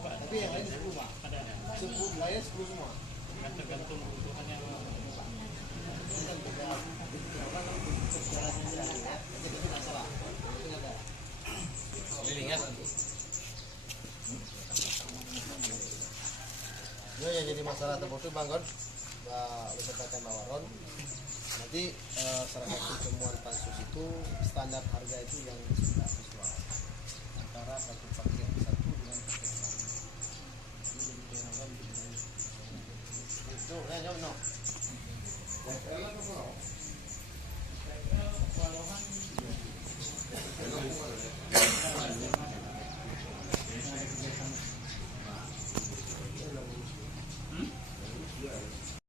Tapi yang lain 10 Pak. Ada 10 lain 10 semua. tergantung kebutuhannya. Lilingan. Ini yang jadi masalah terus Bang Gon, beserta Mbak Waron. Nanti salah satu temuan pansus itu standar harga itu yang tidak sesuai antara satu paket satu dengan paket lain. Itu kan no.